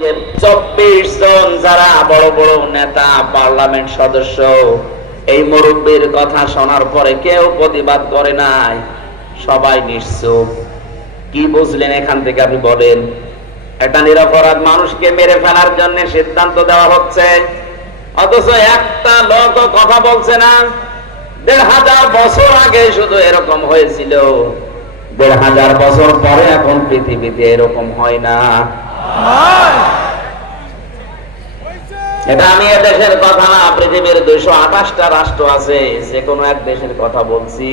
24 জন যারা বড় বড় নেতা, পার্লামেন্ট সদস্য, এই মুরব্বীর কথা শোনার পরে কেউ প্রতিবাদ করে নাই, সবাই নিশ্চুপ। কি বুঝলেন এখান থেকে আপনি বলেন? একটা নিরপরাধ মানুষকে মেরে ফেলার জন্য সিদ্ধান্ত দেওয়া হচ্ছে, অথচ একটা লোক কথা বলছে না। 1500 বছর আগে শুধু এরকম হয়েছিল, 1500 বছর পরে এখন পৃথিবীতে এরকম হয় না। এটা আমি এ দেশের কথা না, পৃথিবীর 228টা রাষ্ট্র আছে, যে কোনো এক দেশের কথা বলছি।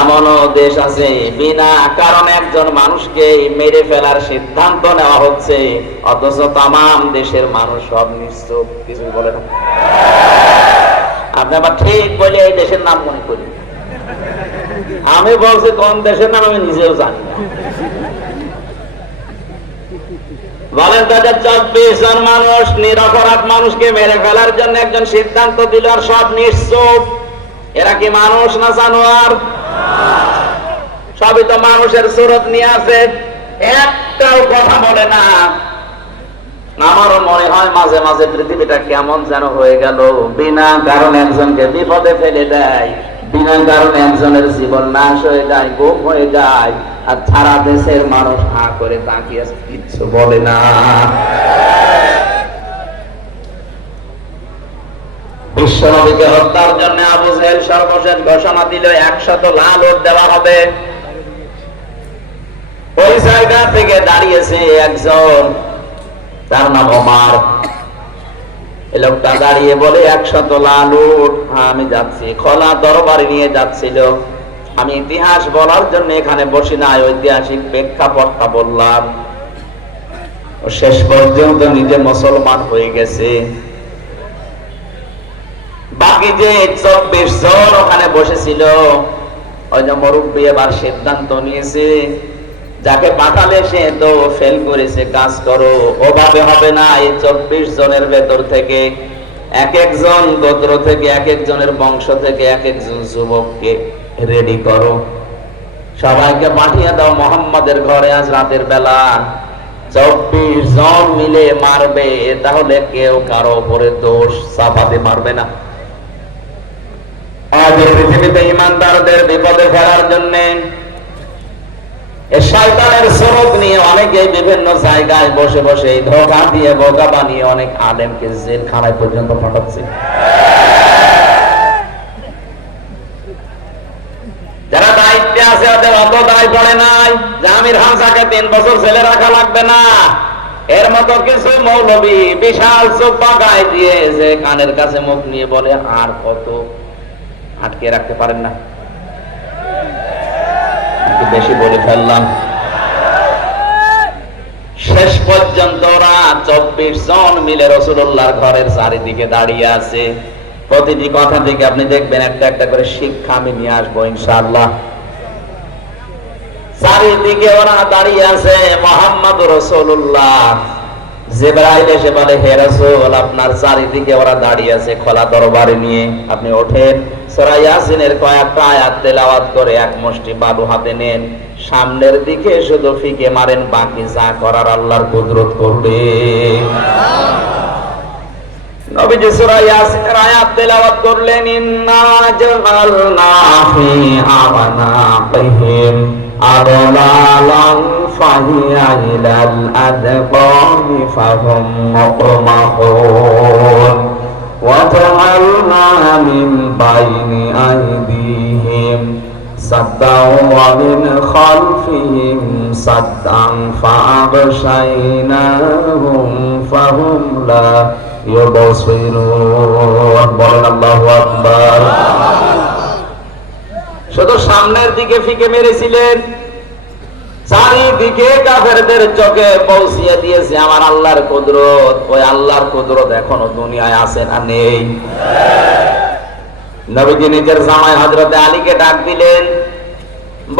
এমনও দেশ আছে বিনা কারণে একজন মানুষকে মেরে ফেলার সিদ্ধান্ত নেওয়া হচ্ছে, অথচ তামাম দেশের মানুষ সব নিশ্চুপ, কিছু বলে না। আপনি আবার ঠিক বলে এই দেশের নাম মনে করি। আমি বলছি কোন দেশের নাম আমি নিজেও জানি না। বলেন তো, 24 জন মানুষ নিরপরাধ মানুষকে মেরে ফেলার জন্য একজন সিদ্ধান্ত দিল, আর সব নিশ্চুপ। এরা কি মানুষ না জানোয়ার? সবই তো মানুষের সুরত নিয়ে আছে, একটাও কথা বলে না। আমারও মনে হয় মাঝে মাঝে পৃথিবীটা কেমন যেন হয়ে গেল, বিনা কারণে একজনকে বিপদে ফেলে দেয়, বিনা কারণে একজনের জীবন নাশ হয়ে যায়, গুম হয়ে যায়, আর সারা দেশের মানুষ হা করে তাকিয়ে কিচ্ছু বলে না। বিশ্বনবীকে হত্যার জন্য আবু জেহেল সর্বশেষ ঘোষণা দিল 100 লাল ওট দেওয়া হবে। ওই জায়গা থেকে দাঁড়িয়েছে একজন, তার নাম ওমর। এই লোকটা দাঁড়িয়ে বলে 100 লাল ওট, আমি যাচ্ছি। খোলা দরবারে নিয়ে যাচ্ছিল। আমি ইতিহাস বলার জন্য এখানে বসি নাই, ঐতিহাসিক প্রেক্ষাপটটা বললাম। শেষ পর্যন্ত নিজে মুসলমান হয়ে গেছে। বাকি যে 24 জন ওখানে বসেছিল, ওই যে মুরব্বী এবার সিদ্ধান্ত নিয়েছে, যাকে পাঠালে সে তো ফেল করেছে, কাজ করো, ওভাবে হবে না। এই 24 জনের ভেতর থেকে এক একজন গোত্র থেকে, এক একজনের বংশ থেকে এক একজন যুবককে রেডি করো, সবাইকে পাঠিয়ে দাও মোহাম্মদের ঘরে আজ রাতের বেলা। 24 জন মিলে মারবে, তাহলে কেউ কারো উপরে দোষ চাপাতে পারবে না। আজ পৃথিবীতে ইমানদারদের বিপদে ফেলার জন্য শয়তানের স্বরূপ নিয়ে অনেকে বিভিন্ন জায়গায় বসে বসে ধোঁকা দিয়ে বোকা বানিয়ে অনেক আলেমকে জেলখানায় পর্যন্ত পাঠাচ্ছে। যারা দায়িত্বে আছে ওদের অত দায় পড়ে নাই যে আমির হামজাকে 3 বছর জেলে রাখা লাগবে না। এর মতো কিছু মৌলবী বিশাল চোপ্পা গায়ে দিয়ে যে কানের কাছে মুখ নিয়ে বলে, আর কত আটকে রাখতে পারেন না। বেশি বলে ফেললাম। শেষ পর্যন্ত ওরা 24 জন মিলে রাসূলুল্লাহর ঘরের চারিদিকে দাঁড়িয়ে আছে। প্রতিটি কথা থেকে আপনি দেখবেন একটা একটা করে শিক্ষা আমি নিয়ে আসবো ইনশাআল্লাহ। চারিদিকে ওরা দাঁড়িয়ে আছে, মুহাম্মদুর রাসূলুল্লাহ। জিবরাইল এসে বলে, হে রাসূল, আপনার চারিদিকে ওরা দাঁড়িয়ে আছে খোলা দরবারে নিয়ে, আপনি ওঠেন, সূরা ইয়াসিনের কয়েকটা আয়াত তেলাওয়াত করে এক মুষ্টি বালু হাতে নেন, সামনের দিকে শুধু ফিকে মারেন, বাকি যা করার আল্লাহর কুদরত করবে। নবীজি সূরা ইয়াসিনের আয়াত তেলাওয়াত করলেন, ইন্না জাআলনা ফি আমানাতিহিম আগলালান ফাহিয়া ইলাল আদকানি ফাহুম মুকমাহুন ওয়া জাআলনা মিন বাইনি আইদিহিম সাদ্দাও ওয়া মিন খালফিহিম সাদ্দান ফাআগশাইনাহুম ফাহুম লা ইউবসিরুন। বলেন আল্লাহু আকবার। শুধু সামনের দিকে ফিকে মেরেছিলেন, চারিদিকে কাফেরদের চোখে পৌঁছিয়ে দিয়েছে আমার আল্লাহর কুদরত। ওই আল্লাহর কুদরত এখনো দুনিয়ায় আছে না নেই? নবীজি নিজের জামাই হযরতে আলীকে ডাক দিলেন,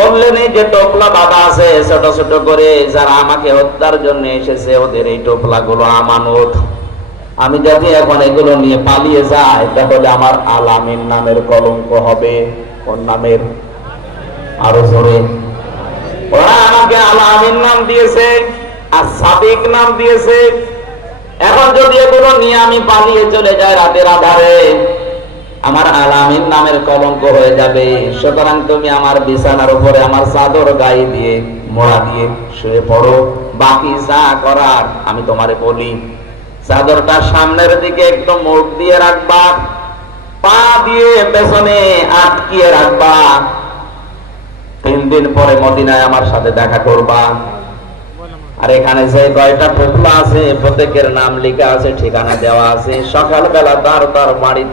বললেন, এই যে টোপলা বাঁধা আছে ছোট ছোট করে, যারা আমাকে হত্যার জন্য এসেছে, ওদের এই টোপলা গুলো আমানত। আমি যদি এখন এগুলো নিয়ে পালিয়ে যাই, তাহলে আমার আলামিন নামের কলঙ্ক হবে। কোন নামের? আরো জোরে। ওরা আমাকে আলামিন নাম দিয়েছে, আর সাদিক নাম দিয়েছে। এখন যদি এগুলো নিয়ে আমি পালিয়ে চলে যাই রাতের আধারে, আমার আলামিন নামের কলঙ্ক হয়ে যাবে। সুতরাং তুমি আমার বিছানার উপরে আমার চাদর গায়ে দিয়ে মোড়া দিয়ে শুয়ে পড়ো, বাকি যা করার আমি তোমারে বলি। চাদরটা সামনের দিকে একটু মোড় দিয়ে রাখবা, পা দিয়ে পেছনে আটকিয়ে রাখবা। 3 দিন পরে মদিনায় আমার সাথে দেখা করবা। আর এখানে যে কয়টা পুতলা আছে প্রত্যেকের নাম লেখা আছে, ঠিকানা দেওয়া আছে। সকালবেলা তার বাড়িতে